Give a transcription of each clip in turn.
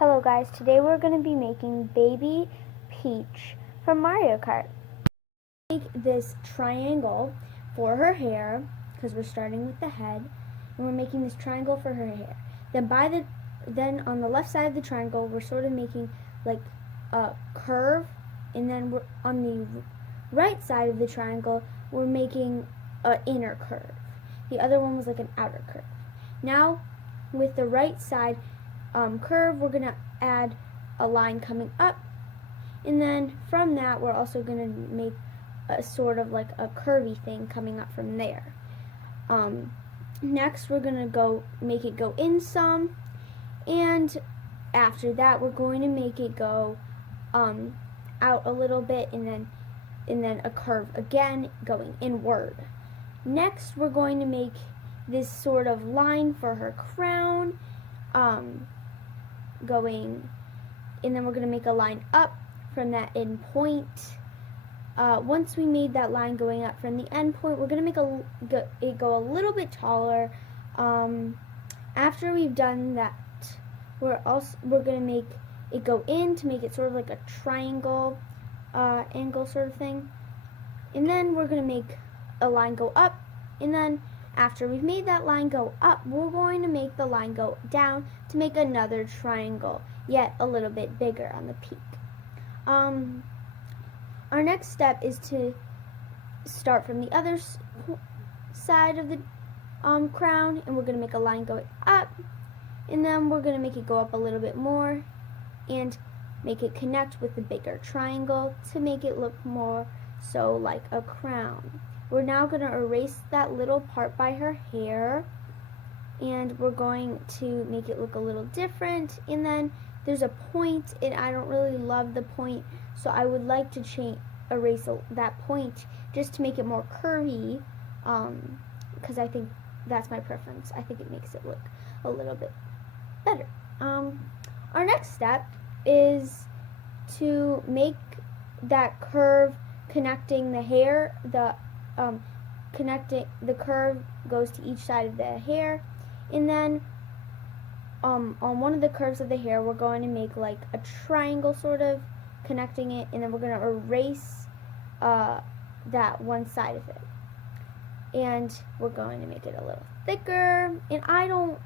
Hello guys, today we're going to be making Baby Peach from Mario Kart. Make this triangle for her hair, because we're starting with the head, and we're making this triangle for her hair. Then on the left side of the triangle, we're sort of making like a curve, and then we're on the right side of the triangle, we're making an inner curve. The other one was like an outer curve. Now, with the right side curve, we're going to add a line coming up, and then from that we're also going to make a sort of like a curvy thing coming up from there. Next we're going to make it go in some, and after that we're going to make it go out a little bit, and then a curve again going inward. Next we're going to make this sort of line for her crown, and then we're going to make a line up from that end point. Once we made that line going up from the end point, we're going to make it go a little bit taller. After we've done that, we're going to make it go in to make it sort of like a triangle angle sort of thing. And then we're going to make a line go up, and then after we've made that line go up, we're going to make the line go down to make another triangle, yet a little bit bigger on the peak. Our next step is to start from the other side of the crown, and we're going to make a line going up, and then we're going to make it go up a little bit more and make it connect with the bigger triangle to make it look more so like a crown. We're now going to erase that little part by her hair, and we're going to make it look a little different. And then there's a point, and I don't really love the point, so I would like to erase that point just to make it more curvy, because I think that's my preference. I think it makes it look a little bit better. Our next step is to make that curve connecting the hair. The curve goes to each side of the hair, and then on one of the curves of the hair we're going to make like a triangle sort of connecting it, and then we're going to erase that one side of it, and we're going to make it a little thicker. And I don't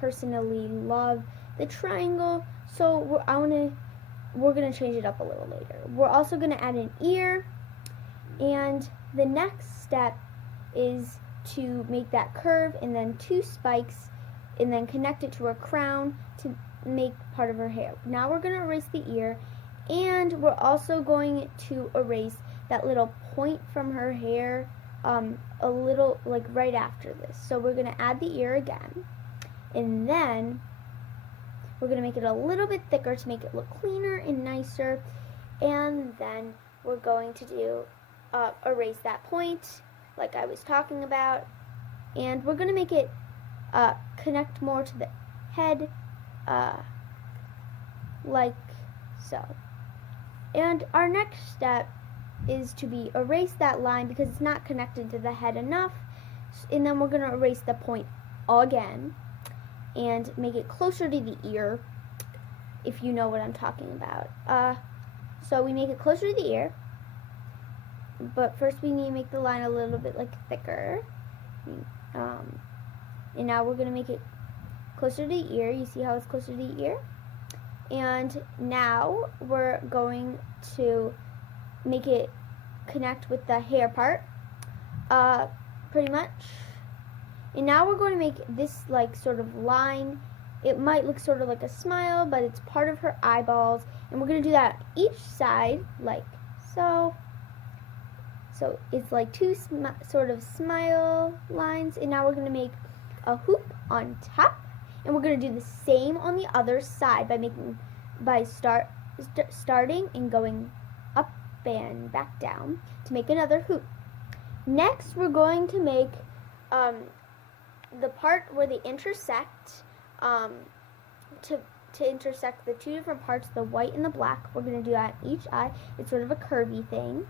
personally love the triangle, so we're going to change it up a little later. We're also going to add an ear, and the next step is to make that curve and then two spikes and then connect it to her crown to make part of her hair. Now we're going to erase the ear, and we're also going to erase that little point from her hair a little like right after this. So we're going to add the ear again, and then we're going to make it a little bit thicker to make it look cleaner and nicer, and then we're going to erase that point like I was talking about, and we're going to make it connect more to the head like so. And our next step is to erase that line because it's not connected to the head enough, and then we're going to erase the point again and make it closer to the ear, if you know what I'm talking about. So we make it closer to the ear, but first we need to make the line a little bit like thicker, and now we're going to make it closer to the ear. You see how it's closer to the ear? And now we're going to make it connect with the hair part, pretty much. And now we're going to make this like sort of line. It might look sort of like a smile, but it's part of her eyeballs, and we're going to do that on each side like so. So it's like two sort of smile lines, and now we're going to make a hoop on top, and we're going to do the same on the other side by starting and going up and back down to make another hoop. Next, we're going to make the part where they intersect, to intersect the two different parts, the white and the black. We're going to do that on each eye. It's sort of a curvy thing.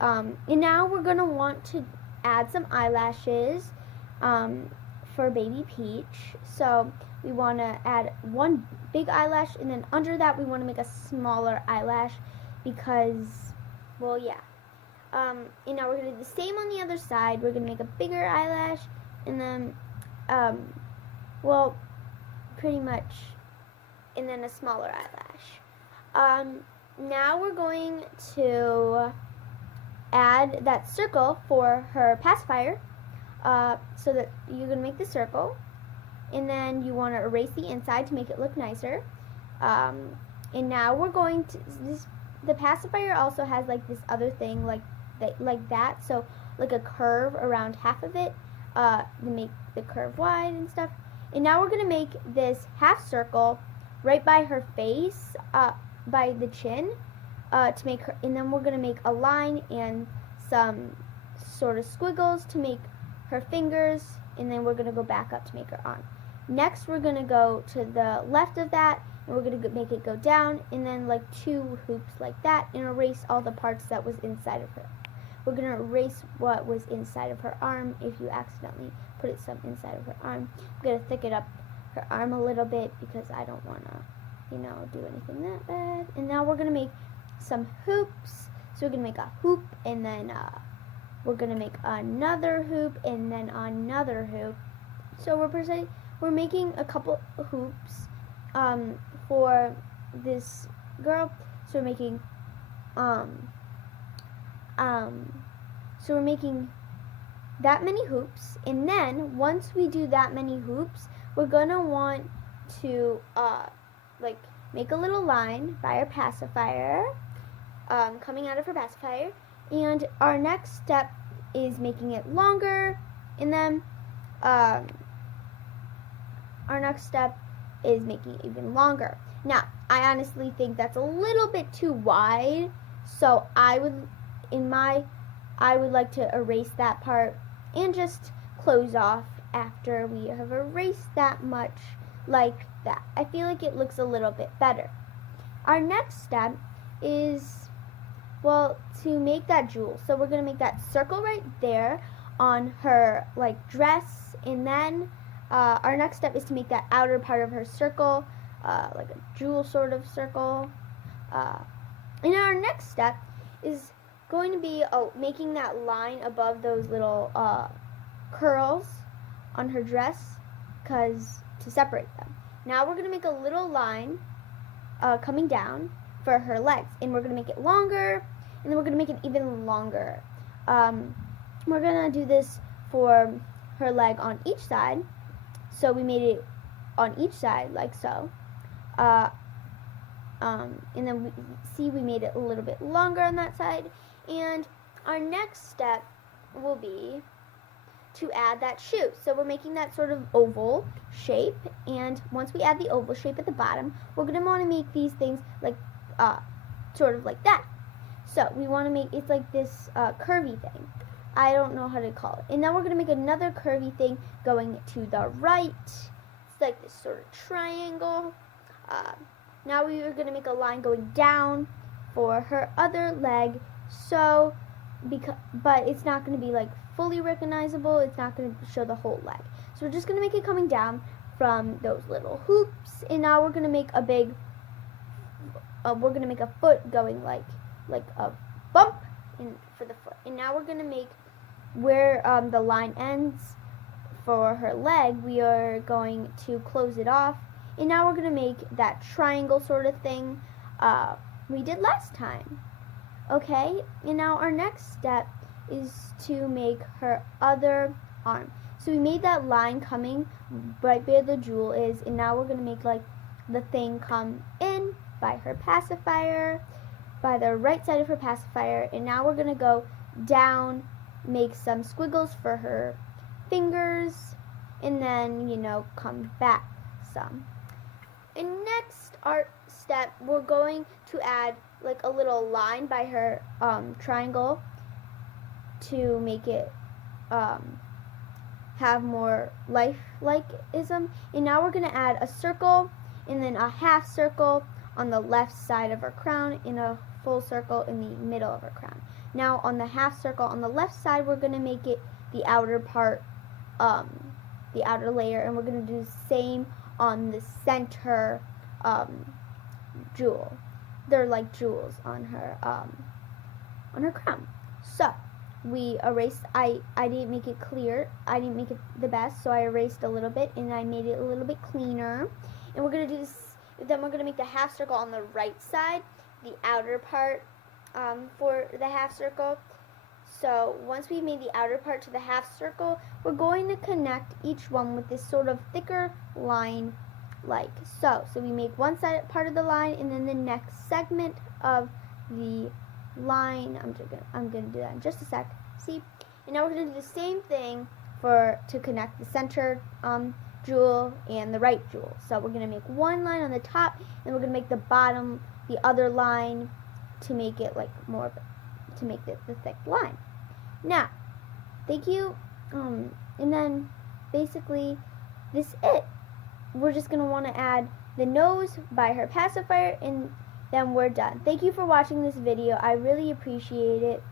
And now we're going to want to add some eyelashes for Baby Peach. So we want to add one big eyelash, and then under that we want to make a smaller eyelash because, well, yeah. And now we're going to do the same on the other side. We're going to make a bigger eyelash, and then, well, pretty much, and then a smaller eyelash. Now we're going to add that circle for her pacifier, so that you're going to make the circle, and then you want to erase the inside to make it look nicer. And now we're going to, the pacifier also has like this other thing like that, so like a curve around half of it, to make the curve wide and stuff. And now we're going to make this half circle right by her face, by the chin, to make her, and then we're going to make a line and some sort of squiggles to make her fingers, and then we're going to go back up to make her arm. Next we're going to go to the left of that, and we're going to make it go down, and then like 2 hoops like that, and erase all the parts that was inside of her. We're going to erase what was inside of her arm if you accidentally put it some inside of her arm. I'm going to thicken up her arm a little bit because I don't want to, do anything that bad. And now we're going to make some hoops. So we're going to make a hoop, and then we're going to make another hoop, and then another hoop. So we're making a couple hoops for this girl. So we're making so we're making that many hoops, and then once we do that many hoops, we're gonna want to like make a little line by our pacifier, coming out of her pacifier, and our next step is making it longer, and then our next step is making it even longer. Now, I honestly think that's a little bit too wide, so I would like to erase that part and just close off after we have erased that much like that. I feel like it looks a little bit better. Our next step is, well, to make that jewel. So we're going to make that circle right there on her like dress, and then our next step is to make that outer part of her circle, like a jewel sort of circle. And our next step is going to be making that line above those little curls on her dress, to separate them. Now we're going to make a little line coming down for her legs, and we're going to make it longer, and then we're going to make it even longer. We're going to do this for her leg on each side. So we made it on each side like so. And then we made it a little bit longer on that side. And our next step will be to add that shoe. So we're making that sort of oval shape, and once we add the oval shape at the bottom, we're going to want to make these things like sort of like that. So we want to make, it's like this curvy thing. I don't know how to call it. And then we're going to make another curvy thing going to the right. It's like this sort of triangle. Now we are going to make a line going down for her other leg. So, but it's not going to be like fully recognizable. It's not going to show the whole leg. So we're just going to make it coming down from those little hoops. And now we're going to make a big, we're going to make a foot going like a bump for the foot. And now we're going to make where the line ends for her leg, we are going to close it off. And now we're going to make that triangle sort of thing we did last time. Okay, and now our next step is to make her other arm. So we made that line coming right where the jewel is, and now we're going to make like the thing come in by her pacifier, by the right side of her pacifier, and now we're going to go down, make some squiggles for her fingers, and then, come back some. And next art step, we're going to add like a little line by her triangle to make it have more life-like-ism. And now we're going to add a circle and then a half circle on the left side of her crown and a full circle in the middle of her crown. Now on the half circle on the left side, we're going to make it the outer part, the outer layer, and we're going to do the same on the center jewel. They're like jewels on her crown. So we erased. I didn't make it clear. I didn't make it the best, so I erased a little bit and I made it a little bit cleaner. And we're gonna do this. Then we're gonna make the half circle on the right side, the outer part for the half circle. So once we've made the outer part to the half circle, we're going to connect each one with this sort of thicker line like so. So we make one side part of the line and then the next segment of the line. I'm gonna do that in just a sec. See? And now we're gonna do the same thing to connect the center jewel and the right jewel. So we're gonna make one line on the top and we're gonna make the bottom the other line to make it like more to make the thick line. Now, thank you. And then basically this is it. We're just going to want to add the nose by her pacifier and then we're done. Thank you for watching this video. I really appreciate it.